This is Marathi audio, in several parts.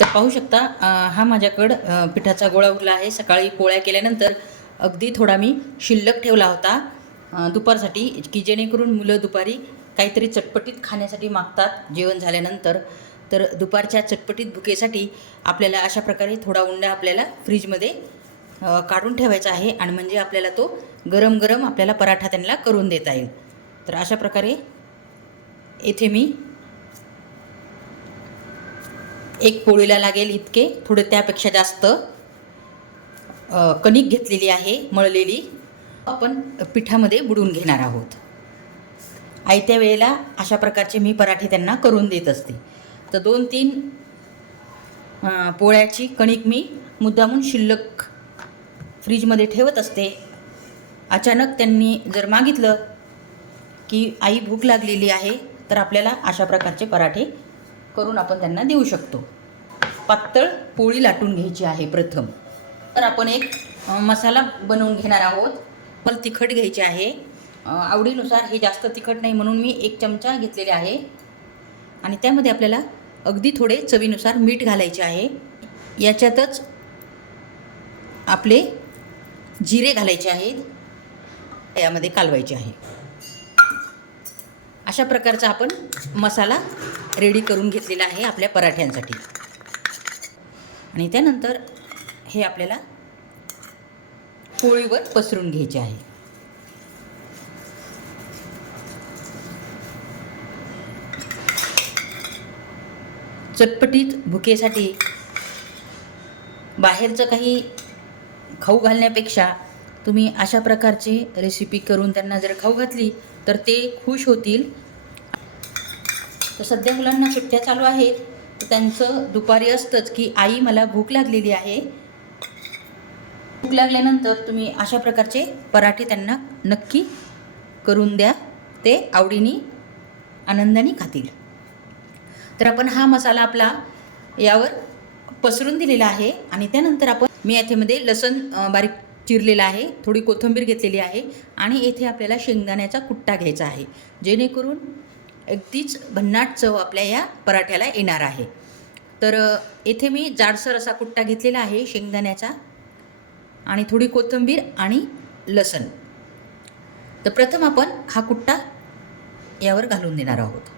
तर पाहू शकता हा माझ्याकडं पिठाचा गोळा उरला आहे. सकाळी पोळ्या केल्यानंतर अगदी थोडा मी शिल्लक ठेवला होता दुपारसाठी, की जेणेकरून मुलं दुपारी काहीतरी चटपटीत खाण्यासाठी मागतात जेवण झाल्यानंतर. तर दुपारच्या चटपटीत भुकेसाठी आपल्याला अशा प्रकारे थोडा उंडा आपल्याला फ्रीजमध्ये काढून ठेवायचा आहे, आणि म्हणजे आपल्याला तो गरम गरम आपल्याला पराठा त्यांना करून देता येईल. तर अशा प्रकारे येथे मी एक पोळीला लागेल इतके, थोडे त्यापेक्षा जास्त कणिक घेतलेली आहे मळलेली, आपण पिठामध्ये बुडवून घेणार आहोत. आयत्या वेळेला अशा प्रकारचे मी पराठे त्यांना करून देत असते. तर 2-3 पोळ्याची कणिक मी मुद्दामून शिल्लक फ्रीजमध्ये ठेवत असते. अचानक त्यांनी जर मागितलं की आई भूक लागलेली आहे, तर आपल्याला अशा प्रकारचे पराठे करून आपण त्यांना देऊ शकतो. पातळ पोळी लाटून घ्यायची आहे प्रथम. तर आपण एक मसाला बनवून घेणार आहोत. मला तिखट घ्यायचे आहे, आवडीनुसार. हे जास्त तिखट नाही म्हणून मी 1 चमचा घेतलेले आहे, आणि त्यामध्ये आपल्याला अगदी थोडे चवीनुसार मीठ घालायचे आहे. याच्यातच आपले जिरे घालायचे आहेत, यामध्ये कालवायचे आहे. अशा प्रकारचा आपण मसाला रेडी करून घेतलेला आहे आपल्या पराठ्यांसाठी. आणि त्यानंतर हे आपल्याला पोळीवर पसरून घ्यायचे आहे. चटपटीत भुकेसाठी बाहेरचं काही खाऊ घालण्यापेक्षा तुम्ही अशा प्रकारची रेसिपी करून त्यांना जर खाऊ घातली तर ते खुश होतील. तर सध्या मुलांना सुट्ट्या चालू आहेत, तर त्यांचं दुपारी असतंच की आई मला भूक लागलेली आहे. भूक लागल्यानंतर तुम्ही अशा प्रकारचे पराठे त्यांना नक्की करून द्या, ते आवडीने आनंदाने खातील. तर आपण हा मसाला आपला यावर पसरून दिलेला आहे, आणि त्यानंतर मी याच्यामध्ये लसूण बारीक चिरलेला आहे, थोडी कोथिंबीर घेतलेली आहे, आणि येथे आपल्याला शेंगदाण्याचा कुट्टा घ्यायचा आहे, जेणेकरून अगदीच भन्नाट चव आपल्या या पराठ्याला येणार आहे. तर येथे मी जाडसर असा कुट्टा घेतलेला आहे शेंगदाण्याचा, आणि थोडी कोथिंबीर आणि लसूण. तर प्रथम आपण हा कुट्टा यावर घालून देणार आहोत.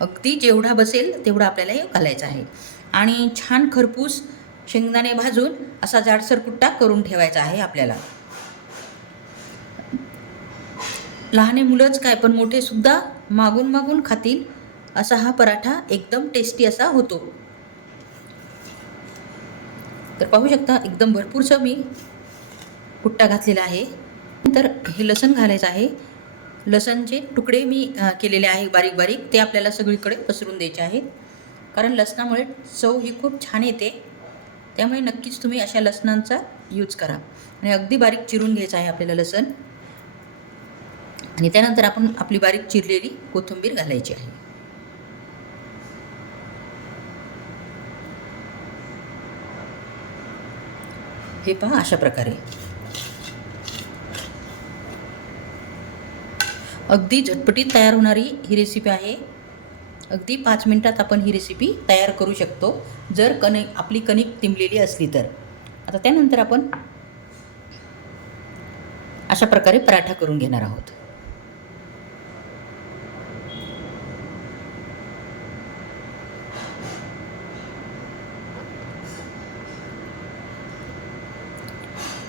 अगदी जेवढा बसेल तेवढा आपल्याला हे घालायचं आहे, आणि छान खरपूस शेंगदाणे भाजून असा जाडसर कुट्टा करून ठेवायचा आहे आपल्याला. लहान मुलंच काय, पण मोठे सुद्धा मागून मागून खातील असा हा पराठा एकदम टेस्टी असा होतो. तर पाहू शकता एकदम भरपूरसं मी कुट्टा घातलेला आहे. नंतर हे लसूण घालायचं आहे. लसणचे तुकडे मी केलेले आहे बारीक बारीक, ते आपल्याला सगळीकडे पसरून द्यायचे आहेत, कारण लसणामुळे चव ही खूप छान येते. त्यामुळे नक्कीच तुम्ही अशा लसणांचा यूज करा. आणि अगदी बारीक चिरून घ्यायचं आहे आपल्याला लसण, आणि त्यानंतर आपण आपली बारीक चिरलेली कोथिंबीर घालायची आहे. हे पहा अशा प्रकारे अगदी झटपटीत तयार होणारी ही रेसिपी आहे. अगदी 5 मिनिटात आपण ही रेसिपी तयार करू शकतो, जर आपली कणिक तिंबलेली असली तर. आता त्यानंतर आपण अशा प्रकारे पराठा करून घेणार आहोत.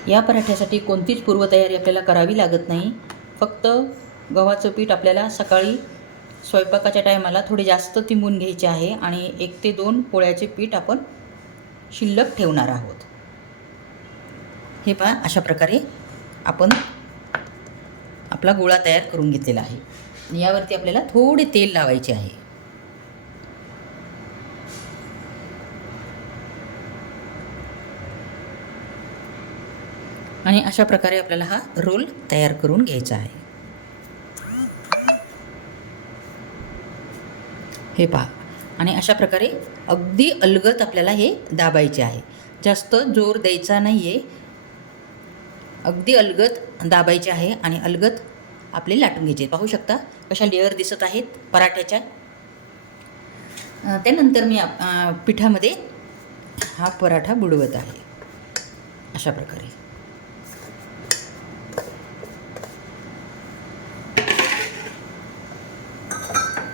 या पराठ्यासाठी कोणतीच पूर्वतयारी आपल्याला करावी लागत नाही. फक्त गव्हाचं पीठ आपल्याला सकाळी स्वयंपाकाच्या टायमाला थोडे जास्त तिंबून घ्यायचे आहे, आणि 1 ते 2 पोळ्याचे पीठ आपण शिल्लक ठेवणार आहोत. हे पहा अशा प्रकारे आपण आपला गोळा तयार करून घेतलेला आहे. यावरती आपल्याला थोडे तेल लावायचे आहे. आणि अशा प्रकारे आपल्याला हा रोल तयार करून घ्यायचा आहे. हे पहा, आणि अशा प्रकारे अगदी अलगद आपल्याला हे दाबायचे आहे. जास्त जोर द्यायचा नाही आहे, अगदी अलगद दाबायचे आहे, आणि अलगद आपले लाटून घ्यायचे. पाहू शकता कशा लेअर दिसत आहेत पराठ्याच्या. त्यानंतर मी पिठामध्ये हा पराठा बुडवत आहे अशा प्रकारे.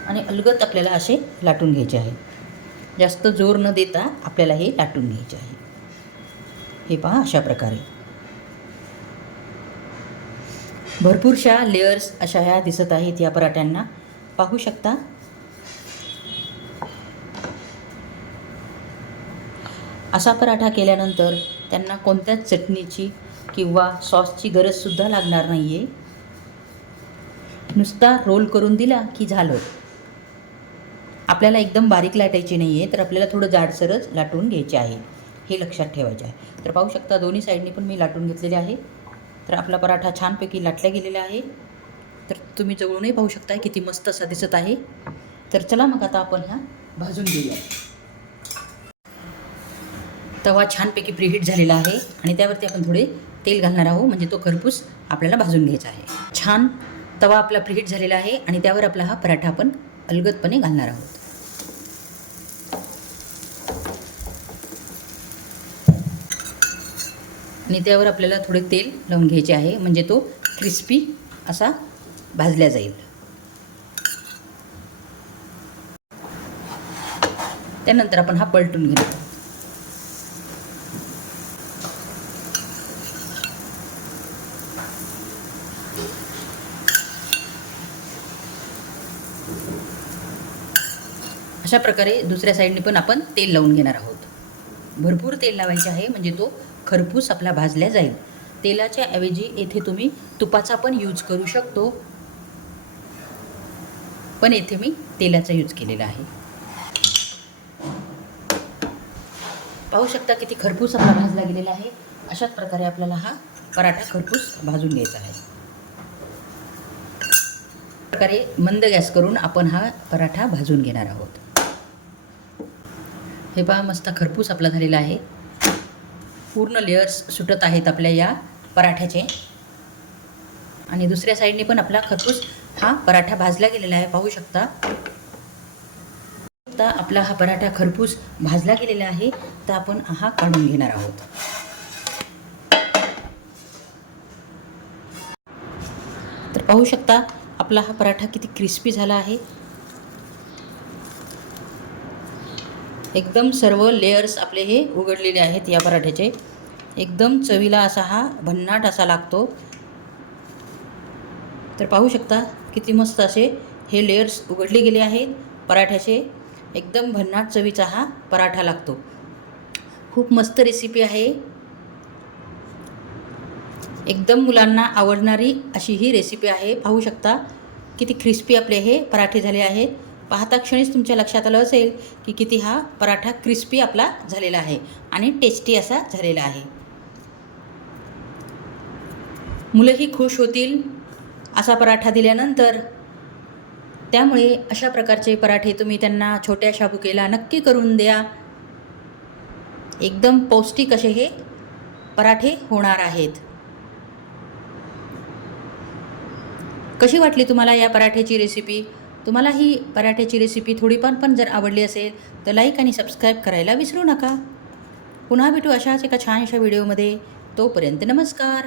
आणि अलगद आपल्याला असे लाटून घ्यायचे आहे. जास्त जोर न देता आपल्याला हे लाटून घ्यायचे आहे. हे पहा अशा प्रकारे भरपूरशा लेयर्स अशा ह्या दिसत आहेत या पराठ्यांना, पाहू शकता. असा पराठा केल्यानंतर त्यांना कोणत्याच चटणीची किंवा सॉसची गरजसुद्धा लागणार नाही आहे. नुसता रोल करून दिला की झालं. आपल्याला एकदम बारीक लाटायची नाही आहे, तर आपल्याला थोडं जाडसरच लाटून घ्यायचे आहे, हे लक्षात ठेवायचे आहे. तर पाहू शकता दोन्ही साईडनी पण मी लाटून घेतलेले आहे. तर आपला पराठा छानपैकी लाटला गेलेला आहे. तर तुम्ही जवळूनही पाहू शकता किती मस्त असा दिसत आहे. तर चला मग आता आपण हा भाजून घेऊया. तवा छानपैकी प्रीहीट झालेला आहे आणि त्यावरती आपण थोडे तेल घालणार आहोत, म्हणजे तो खरपूस आपल्याला भाजून घ्यायचा आहे. छान तवा आपला प्रीहीट झालेला आहे आणि त्यावर आपला हा पराठा आपण अलगदपणे घालणार आहोत. आणि त्यावर आपल्याला थोडे तेल लावून घ्यायचे आहे, म्हणजे तो क्रिस्पी असा भाजला जाईल. त्यानंतर आपण हा पलटून घेऊ. अशा प्रकारे दुसऱ्या साईडने पण आपण तेल लावून घेणार आहोत. भरपूर तेल लावायचे आहे, म्हणजे तो खरपूस आपला भाजला जाईल. तेलाच्या ऐवजी येथे तुम्ही तुपाचा पण यूज करू शकतो, पण येथे मी तेलाचा यूज केलेला आहे. पाहू शकता किती खरपूस आपला भाजला गेलेला आहे. अशाच प्रकारे आपल्याला हा पराठा खरपूस भाजून घ्यायचा आहे. प्रकारे मंद गॅस करून आपण हा पराठा भाजून घेणार आहोत. हे पहा मस्त खरपूस आपला झालेला आहे. पूर्ण लेयर्स सुटत आहेत आपल्या या पराठ्याचे. आणि दुसऱ्या साईडने पण आपला खरपूस हा पराठा भाजला गेलेला आहे, पाहू शकता. आता आपला हा पराठा खरपूस भाजला गेलेला आहे, तर आपण हा काढून घेणार आहोत. तर पाहू शकता आपला हा पराठा किती क्रिस्पी झाला आहे. एकदम सर्व लेयर्स आपले हे उघडलेले आहेत या पराठ्याचे. एकदम चवीला असा हा भन्नाट असा लागतो. तर पाहू शकता किती मस्त असे हे लेयर्स उघडले गेले आहेत पराठ्याचे. एकदम भन्नाट चवीचा हा पराठा लागतो. खूप मस्त रेसिपी आहे. एकदम मुलांना आवडणारी अशी ही रेसिपी आहे. पाहू शकता किती क्रिस्पी आपले हे पराठे झाले आहेत. पाहता क्षणीच तुमच्या लक्षात आलं असेल की किती हा पराठा क्रिस्पी आपला झालेला आहे आणि टेस्टी असा झालेला आहे. मुलंही खुश होतील असा पराठा दिल्यानंतर. त्यामुळे अशा प्रकारचे पराठे तुम्ही त्यांना छोट्याशा भुकेला नक्की करून द्या. एकदम पौष्टिक असे हे पराठे होणार आहेत. कशी वाटली तुम्हाला या पराठ्याची रेसिपी? तुम्हाला ही पराठ्याची रेसिपी थोडीफार पण जर आवडली असेल तर लाईक आणि सबस्क्राईब करायला विसरू नका. पुन्हा भेटू अशाच एका छानशा व्हिडिओमध्ये. तोपर्यंत नमस्कार.